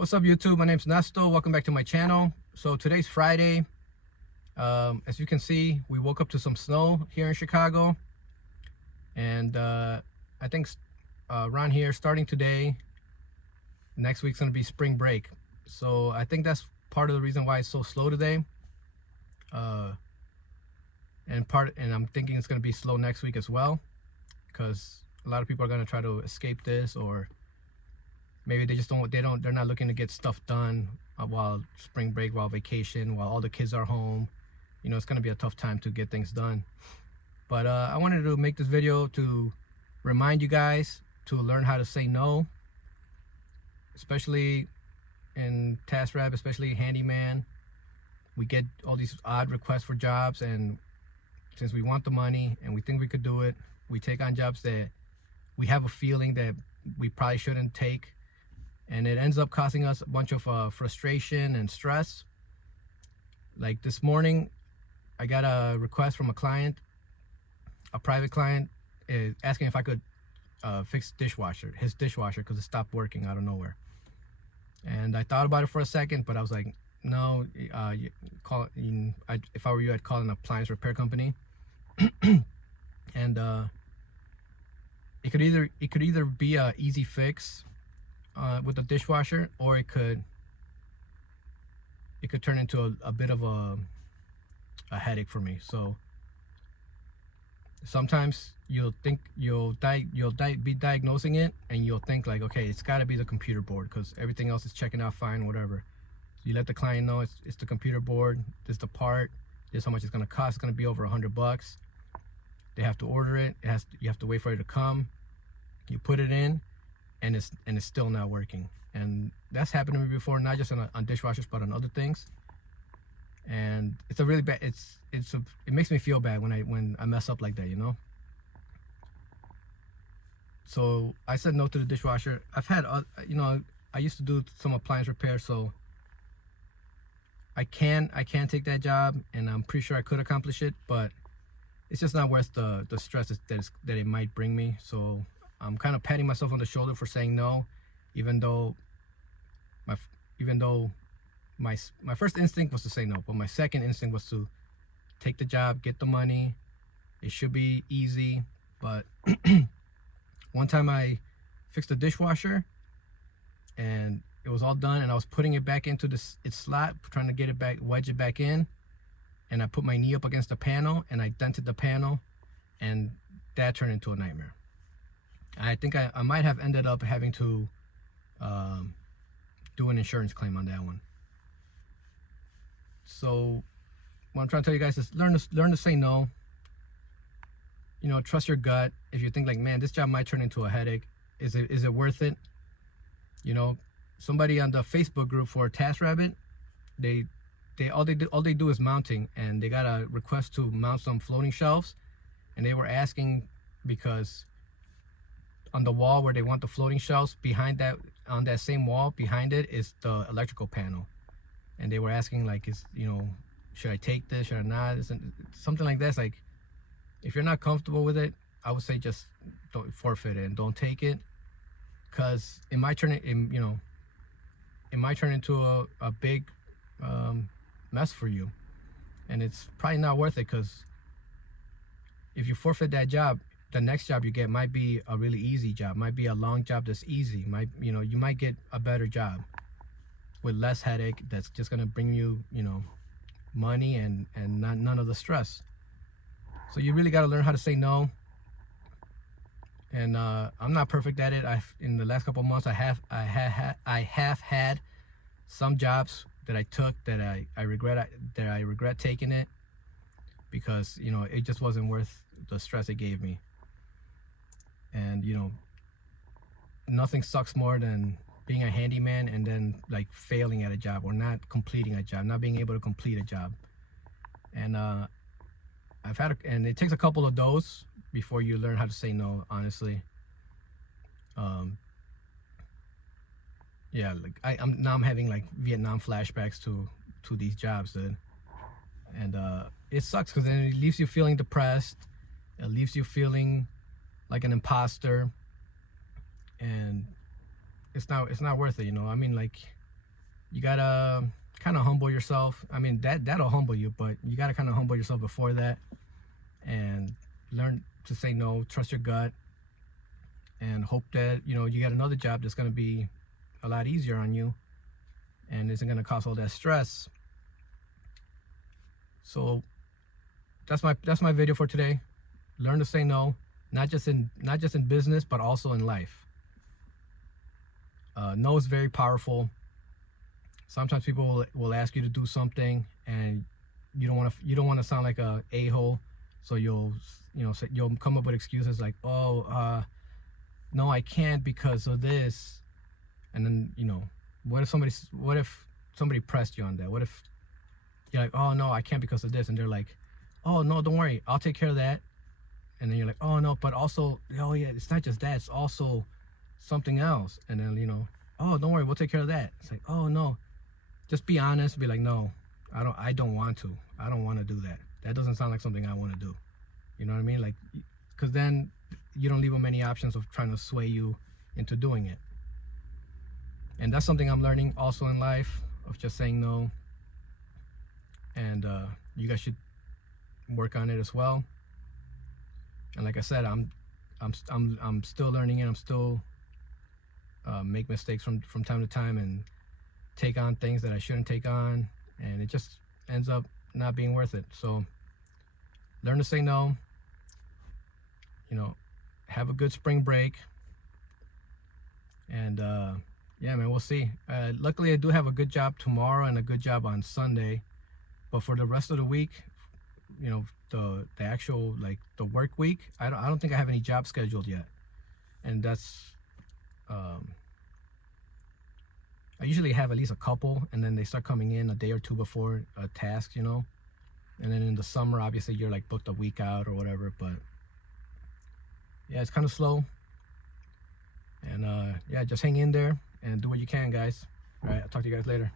What's up, YouTube? My name's Nesto. Welcome back to my channel. So today's Friday. As you can see, we woke up to some snow here in Chicago, and I think around here, starting today, next week's gonna be spring break. So I think that's part of the reason why it's so slow today. And I'm thinking it's gonna be slow next week as well, because a lot of people are gonna try to escape this, or maybe they're not looking to get stuff done while spring break, while vacation, while all the kids are home. You know, it's gonna be a tough time to get things done. But I wanted to make this video to remind you guys to learn how to say no, especially in TaskRabbit, especially handyman. We get all these odd requests for jobs, and since we want the money and we think we could do it, we take on jobs that we have a feeling that we probably shouldn't take, and it ends up costing us a bunch of frustration and stress. Like this morning, I got a request from a client, a private client, asking if I could fix his dishwasher, because it stopped working out of nowhere. And I thought about it for a second, but I was like, no, if I were you, I'd call an appliance repair company. And it could either be a easy fix with the dishwasher, or it could turn into a bit of a headache for me. So sometimes you'll be diagnosing it, and you'll think like, okay, it's got to be the computer board, because everything else is checking out fine, whatever. So you let the client know it's the computer board, this is the part, this is how much it's going to cost. It's going to be over $100. They have to order it. You have to wait for it to come. You put it in, and it's still not working. And that's happened to me before, not just on dishwashers, but on other things. And it's a really bad. It makes me feel bad when I mess up like that, you know. So I said no to the dishwasher. I've had, I used to do some appliance repair, so I can take that job, and I'm pretty sure I could accomplish it, but it's just not worth the stress that it might bring me. So I'm kind of patting myself on the shoulder for saying no, even though my first instinct was to say no, but my second instinct was to take the job, get the money. It should be easy. But one time I fixed the dishwasher, and it was all done, and I was putting it back into its slot, trying to get it back, wedge it back in, and I put my knee up against the panel, and I dented the panel, and that turned into a nightmare. I think I might have ended up having to do an insurance claim on that one. So what I'm trying to tell you guys is learn to say no. You know, trust your gut. If you think like, man, this job might turn into a headache, is it worth it? You know, somebody on the Facebook group for TaskRabbit, all they do is mounting, and they got a request to mount some floating shelves, and they were asking because on the wall where they want the floating shelves, behind that, on that same wall behind it, is the electrical panel. And they were asking like, should I take this, should I not? Something like that. Like, if you're not comfortable with it, I would say just don't forfeit it and don't take it, because it might turn into a big mess for you, and it's probably not worth it. Because if you forfeit that job, the next job you get might be a really easy job, might be a long job that's easy, you might get a better job with less headache, that's just gonna bring you money and none of the stress. So you really got to learn how to say no. And I'm not perfect at it. In the last couple of months, I have had some jobs that I took that I regret taking it, because it just wasn't worth the stress it gave me. And nothing sucks more than being a handyman and then like failing at a job, or not completing a job, not being able to complete a job. And and it takes a couple of those before you learn how to say no, honestly. Yeah, like I'm having like Vietnam flashbacks to these jobs, dude. And it sucks, because then it leaves you feeling depressed. It leaves you feeling like an imposter, and it's not worth it, I mean, like, you gotta kind of humble yourself. I mean, that'll humble you, but you gotta kind of humble yourself before that, and learn to say no. Trust your gut, and hope that you get another job that's gonna be a lot easier on you, and isn't gonna cause all that stress. So that's my video for today. Learn to say no, not just in business, but also in life. No is very powerful. Sometimes people will ask you to do something, and you don't want to sound like a a-hole, so you'll come up with excuses like, oh, no, I can't because of this. And then what if somebody pressed you on that? What if you're like, oh no, I can't because of this, and they're like, oh no, don't worry, I'll take care of that. And then you're like, oh no, but also, oh yeah, it's not just that, it's also something else. And then oh, don't worry, we'll take care of that. It's like, oh no, just be honest. Be like, no, I don't want to do that. That doesn't sound like something I want to do. You know what I mean? Like, because then you don't leave them many options of trying to sway you into doing it. And that's something I'm learning also in life, of just saying no. And you guys should work on it as well. And like I said, I'm still learning, and I'm still make mistakes from time to time, and take on things that I shouldn't take on, and it just ends up not being worth it. So learn to say no. Have a good spring break, and yeah, man, we'll see. Luckily, I do have a good job tomorrow and a good job on Sunday, but for the rest of the week, the actual, like, the work week, I don't think I have any job scheduled yet. And that's I usually have at least a couple, and then they start coming in a day or two before a task, and then in the summer, obviously, you're like booked a week out or whatever. But yeah, it's kind of slow. And yeah, just hang in there and do what you can, guys. All right, I'll talk to you guys later.